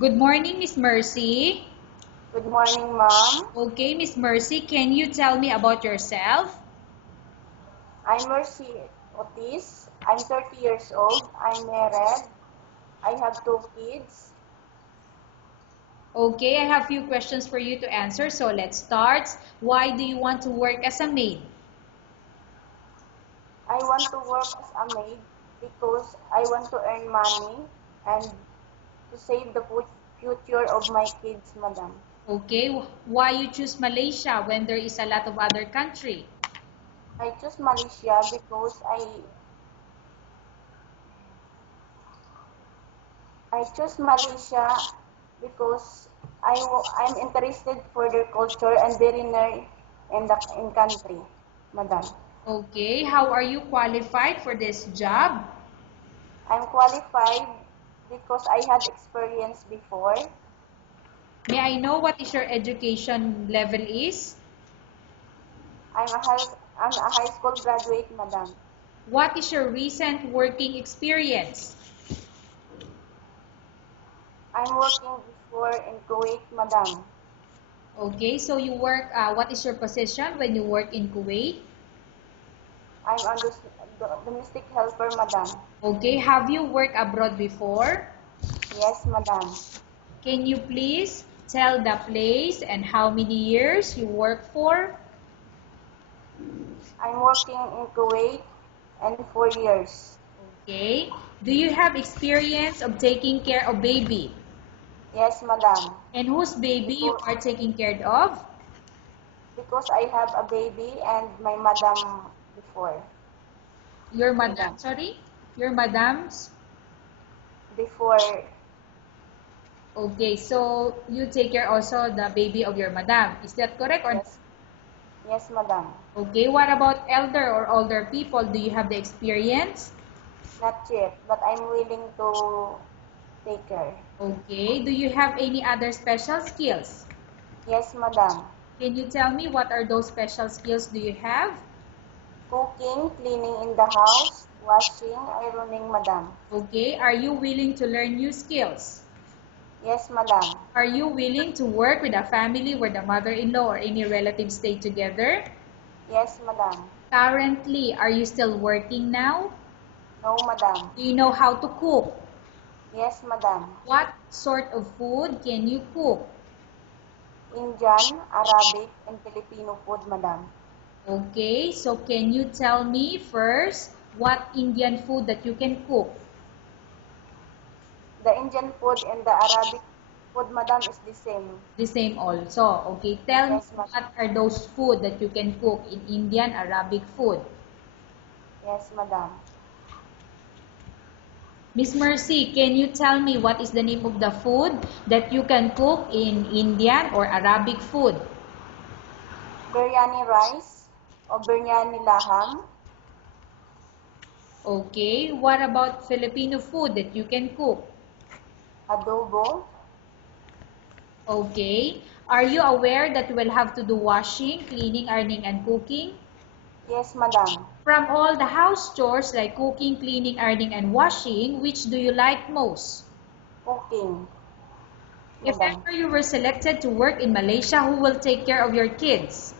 Good morning, Miss Mercy. Good morning, ma'am. Okay, Miss Mercy, can you tell me about yourself? I'm Mercy Otis. I'm 30 years old. I'm married. I have two kids. Okay, I have few questions for you to answer, so let's start. Why do you want to work as a maid? I want to work as a maid because I want to earn money and to save the future of my kids, madam. Okay, why you choose Malaysia when there is a lot of other country? I choose Malaysia because I choose Malaysia because I'm interested for their culture and very near in country, madam. Okay, how are you qualified for this job? I'm qualified because I had experience before. May I know what is your education level is? I'm a high school graduate, madam. What is your recent working experience? I'm working before in Kuwait, madam. Okay, so you work, what is your position when you work in Kuwait? I'm a domestic helper, madam. Okay, have you worked abroad before? Yes, madam. Can you please tell the place and how many years you work for? I'm working in Kuwait and 4 years. Okay, do you have experience of taking care of baby? Yes, madam. And whose baby you Because, are taking care of? because I have a baby and my madam before, Your madam, madam. sorry? Your madam's? Before, Okay, so you take care also the baby of your madam. Is that correct or not? yes, yes, madam. Okay, what about elder or older people? Do you have the experience? Not yet, but I'm willing to take care. Okay, do you have any other special skills? Yes, madam. Can you tell me what are those special skills do you have? Cooking, cleaning in the house, washing, ironing, madam. Okay, are you willing to learn new skills? Yes, madam. Are you willing to work with a family where the mother-in-law or any relatives stay together? Yes, madam. Currently, are you still working now? No, madam. Do you know how to cook? Yes, madam. What sort of food can you cook? Indian, Arabic, and Filipino food, madam. Okay, so can you tell me first what Indian food that you can cook? The Indian food and the Arabic food, madam, is the same. The same also. Okay, tell me Yes, madam. what are those food that you can cook in Indian Arabic food? Yes, madam. Miss Mercy, can you tell me what is the name of the food that you can cook in Indian or Arabic food? Biryani rice or biryani laham, Okay, what about Filipino food that you can cook? adobo. Okay, are you aware that you will have to do washing, cleaning, ironing, and cooking? Yes, madam. From all the house chores like cooking, cleaning, ironing, and washing, which do you like most? Cooking, If madam. ever you were selected to work in Malaysia, who will take care of your kids?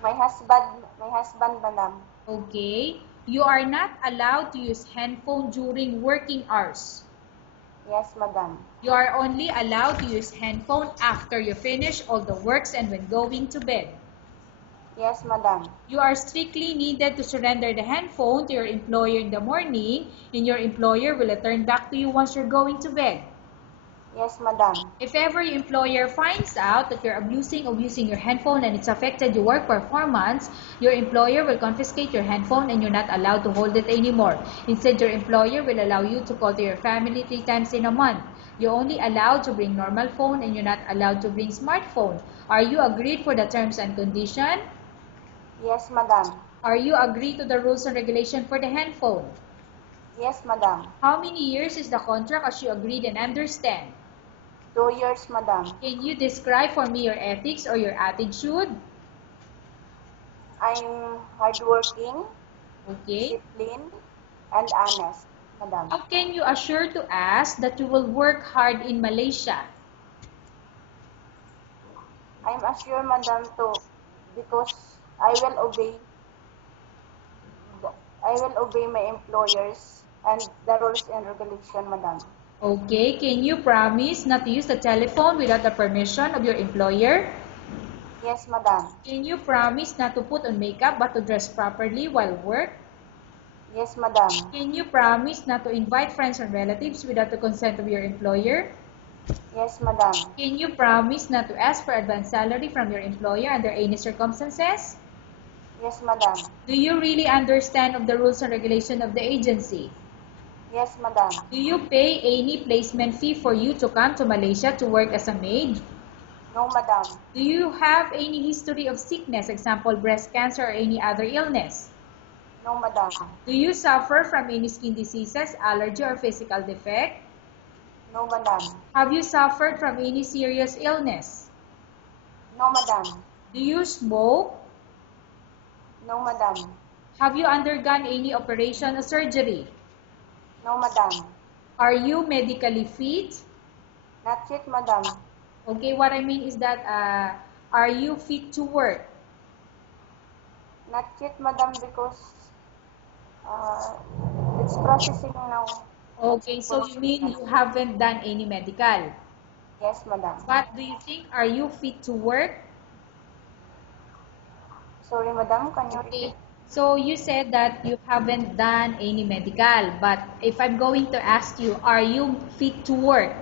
My husband, madam. Okay, you are not allowed to use handphone during working hours. Yes, madam. You are only allowed to use handphone after you finish all the works and when going to bed. Yes, madam. You are strictly needed to surrender the handphone to your employer in the morning, and your employer will return back to you once you're going to bed. Yes, madam. If ever your employer finds out that you're abusing of using your handphone and it's affected your work performance, your employer will confiscate your handphone and you're not allowed to hold it anymore. Instead, your employer will allow you to call to your family 3 times in a month. You're only allowed to bring normal phone and you're not allowed to bring smartphone. Are you agreed for the terms and condition? Yes, madam. Are you agreed to the rules and regulation for the handphone? Yes, madam. How many years is the contract as you agreed and understand? 2 years, madam. Can you describe for me your ethics or your attitude? I'm hardworking, Okay. disciplined, and honest. madam. How can you assure to us that you will work hard in Malaysia? I'm assured, madam, to because I will obey my employers and the rules and regulation, madam. Okay, can you promise not to use the telephone without the permission of your employer? Yes, madam. Can you promise not to put on makeup but to dress properly while work? Yes, madam. Can you promise not to invite friends and relatives without the consent of your employer? Yes, madam. Can you promise not to ask for advance salary from your employer under any circumstances? Yes, madam. Do you really understand of the rules and regulation of the agency? Yes, madam. Do you pay any placement fee for you to come to Malaysia to work as a maid? No, madam. Do you have any history of sickness, example breast cancer or any other illness? No, madam. Do you suffer from any skin diseases, allergy or physical defect? No, madam. Have you suffered from any serious illness? No, madam. Do you smoke? No, madam. Have you undergone any operation or surgery? No, madam. Are you medically fit? Not yet, madam. Okay, what I mean is that are you fit to work? Not yet, madam, because it's processing now. Okay, so you mean you haven't done any medical? Yes, madam. But do you think, are you fit to work? Sorry, madam, can you Okay, repeat? so you said that you haven't done any medical, but if I'm going to ask you, are you fit to work?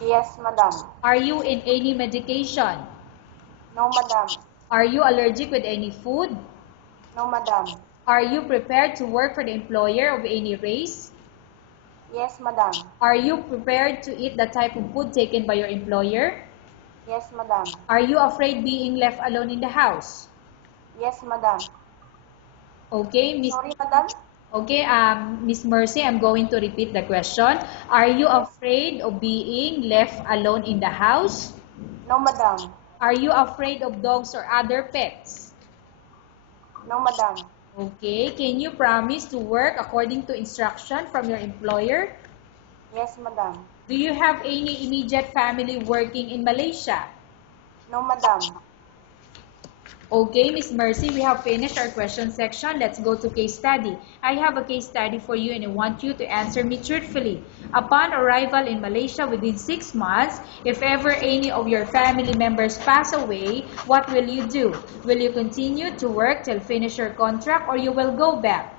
Yes, madam. Are you in any medication? No, madam. Are you allergic with any food? No, madam. Are you prepared to work for the employer of any race? Yes, madam. Are you prepared to eat the type of food taken by your employer? Yes, madam. Are you afraid being left alone in the house? Yes, madam. Okay, Miss. Sorry, madam. Okay, Miss Mercy, I'm going to repeat the question. Are you afraid of being left alone in the house? No, madam. Are you afraid of dogs or other pets? No, madam. Okay, can you promise to work according to instruction from your employer? Yes, madam. Do you have any immediate family working in Malaysia? No, madam. Okay, Miss Mercy, we have finished our question section. Let's go to case study. I have a case study for you and I want you to answer me truthfully. Upon arrival in Malaysia within 6 months, if ever any of your family members pass away, what will you do? Will you continue to work till finish your contract or you will go back?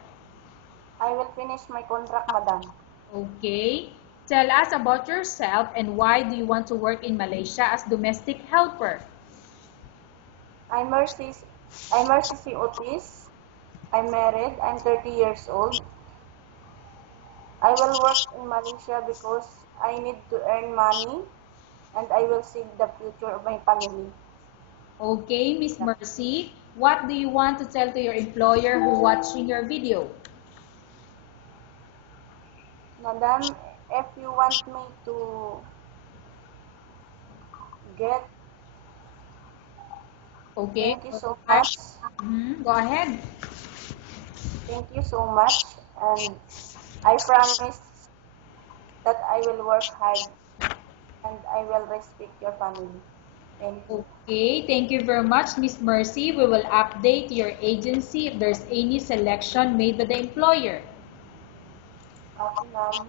I will finish my contract, madam. Okay. Tell us about yourself and why do you want to work in Malaysia as domestic helper? I'm Mercy. I'm Mercy C. Otis. I'm married. I'm 30 years old. I will work in Malaysia because I need to earn money and I will save the future of my family. Okay, Miss Mercy, what do you want to tell to your employer who watching your video? Madam, if you want me to get, Okay, thank you so I, much. go ahead. Thank you so much. And I promise that I will work hard and I will respect your family. Thank you. Okay, thank you very much, Miss Mercy. We will update your agency if there's any selection made by the employer. Okay, ma'am.